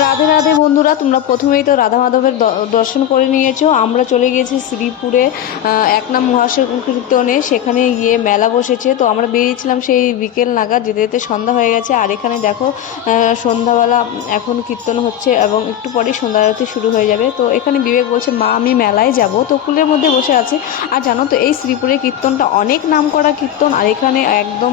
রাধে রাধে বন্ধুরা, তোমরা প্রথমেই তো রাধা মাধবের দর্শন করে নিয়েছো। আমরা চলে গিয়েছি শ্রীপুরে 1 নং মহাসংকীর্তনে। সেখানে গিয়ে মেলা বসেছে, তো আমরা বেরিয়েছিলাম সেই বিকেল নাগাদ, যেতে যেতে সন্ধ্যা হয়ে গেছে। আর এখানে দেখো সন্ধ্যাবেলা এখন কীর্তন হচ্ছে এবং একটু পরেই সন্ধ্যা আরতি শুরু হয়ে যাবে। তো এখানে বিবেক বলছে, মা আমি মেলায় যাব, তো কুলের মধ্যে বসে আছে। আর জানো তো এই শ্রীপুরের কীর্তনটা অনেক নাম করা কীর্তন। আর এখানে একদম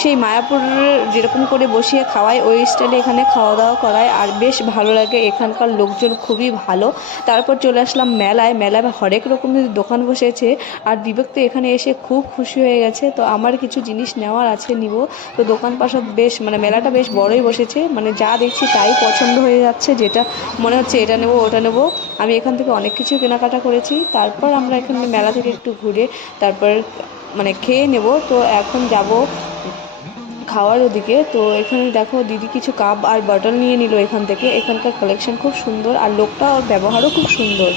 সেই মায়াপুরের যেরকম করে বসিয়ে খাওয়ায় ওই স্টাইলে এখানে খাওয়া দাওয়া করায়, আর বেশ ভালো লাগে। এখানকার লোকজন খুবই ভালো। তারপর চলে আসলাম মেলায়। হরেক রকমের দোকান বসেছে, আর বিবেক তো এখানে এসে খুব খুশি হয়ে গেছে। তো আমার কিছু জিনিস নেওয়ার আছে, নিব। তো দোকান পাশে বেশ মেলাটা বেশ বড়ই বসেছে, যা দেখছি তাই পছন্দ হয়ে যাচ্ছে, যেটা মনে হচ্ছে এটা নেব ওটা নেব। আমি এখান থেকে অনেক কিছু কেনাকাটা করেছি। তারপর আমরা এখানে মেলা থেকে একটু ঘুরে তারপর খেয়ে নেব। তো এখন যাব খাওয়ার ওদিকে। তো এখানে দেখো দিদি কিছু কাপ আর বটল নিয়ে নিল এখান থেকে। এখানকার কালেকশন খুব সুন্দর, আর লোকটা ওর ব্যবহারও খুব সুন্দর।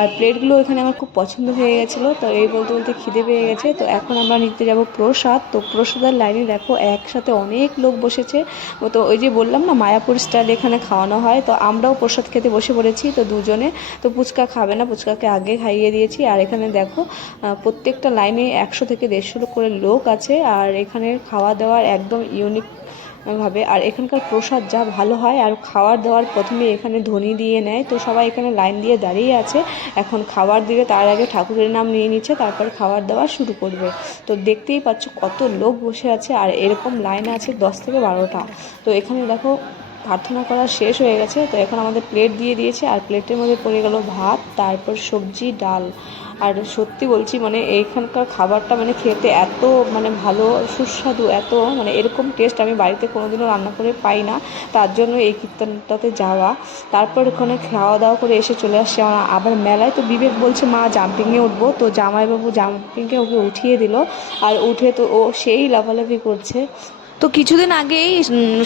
আর প্লেটগুলো এখানে আমার খুব পছন্দ হয়ে গেছিলো। তো এই বলতে বলতে খিদে পেয়ে গেছে। তো এখন আমরা নিতে যাব প্রসাদ। তো প্রসাদের লাইনে দেখো একসাথে অনেক লোক বসেছে। তো ওই যে বললাম না, মায়াপুর স্টাইল এখানে খাওয়ানো হয়। তো আমরাও প্রসাদ খেতে বসে পড়েছি, তো দুজনে। তো ফুচকা খাবে না, ফুচকাকে আগে খাইয়ে দিয়েছি। আর এখানে দেখো প্রত্যেকটা লাইনে 100 থেকে 150 করে লোক আছে। আর এখানে খাওয়া দাওয়ার একদম ইউনিক ভাবে। আর এখানকার প্রসাদ যা ভালো হয়, আর খাওয়ার দাওয়ার প্রথমে এখানে ধ্বনি দিয়ে নেয়। তো সবাই এখানে লাইন দিয়ে দাঁড়িয়ে আছে, এখন খাবার দিবে। তার আগে ঠাকুরের নাম নিয়ে নিচ্ছে, তারপর খাবার দাওয়া শুরু করবে। তো দেখতেই পাচ্ছ কত লোক বসে আছে, আর এরকম লাইন আছে 10 থেকে 12টা। তো এখানে দেখো প্রার্থনা করা শেষ হয়ে গেছে। তো এখন আমাদের প্লেট দিয়ে দিয়েছে, আর প্লেটের মধ্যে পড়ে গেল ভাত, তারপর সবজি, ডাল। আর সত্যি বলছি, এইখানকার খাবারটা খেতে এত ভালো, সুস্বাদু, এত এরকম টেস্ট আমি বাড়িতে কোনোদিনও রান্না করে পাই না। তার জন্য এই কীর্তনটাতে যাওয়া। তারপর ওখানে খাওয়া দাওয়া করে এসে চলে আসছে আমরা আবার মেলায়। তো বিবেক বলছে, মা জাম্পিংয়ে উঠবো। তো জামাইবাবু জাম্পিংয়ে ওকে উঠিয়ে দিল, আর উঠে তো ও সেই লাফালাফি করছে। তো কিছুদিন আগেই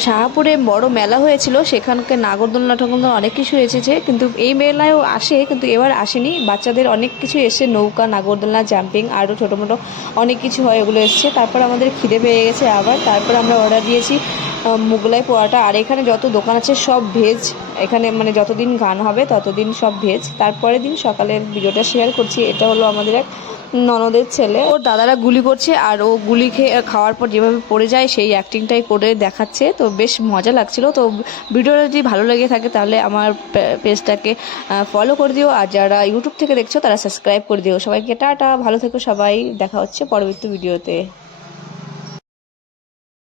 শাহাপুরে বড় মেলা হয়েছিল, সেখানকার নাগরদোলনা ঠাকুরদোলনা অনেক কিছু এসেছে, কিন্তু এই মেলায়ও আসে, কিন্তু এবার আসেনি। বাচ্চাদের অনেক কিছু এসে, নৌকা, নাগরদোলনা, জাম্পিং, আরও ছোটো মোটো অনেক কিছু হয়, ওগুলো এসছে। তারপর আমাদের খিদে পেয়ে গেছে আবার। তারপর আমরা অর্ডার দিয়েছি মোগলাই পোয়াটা। আর এখানে যত দোকান আছে সব ভেজ। এখানে যতদিন গান হবে ততদিন সব ভেজ। তারপরের দিন সকালের ভিডিওটা শেয়ার করছি। এটা হলো আমাদের এক ননদের ছেলে, ওর দাদারা গুলি করছে, আর ও গুলি খাওয়ার পর যেভাবে পড়ে যায় সেই অ্যাক্টিংটাই করে দেখাচ্ছে। তো বেশ মজা লাগছিল। তো ভিডিওটা যদি ভালো লেগে থাকে তাহলে আমার পেজটাকে ফলো করে দিও, আর যারা ইউটিউব থেকে দেখছো তারা সাবস্ক্রাইব করে দিও। সবাইকে টাটা, ভালো থেকো সবাই, দেখা হচ্ছে পরবর্তী ভিডিওতে।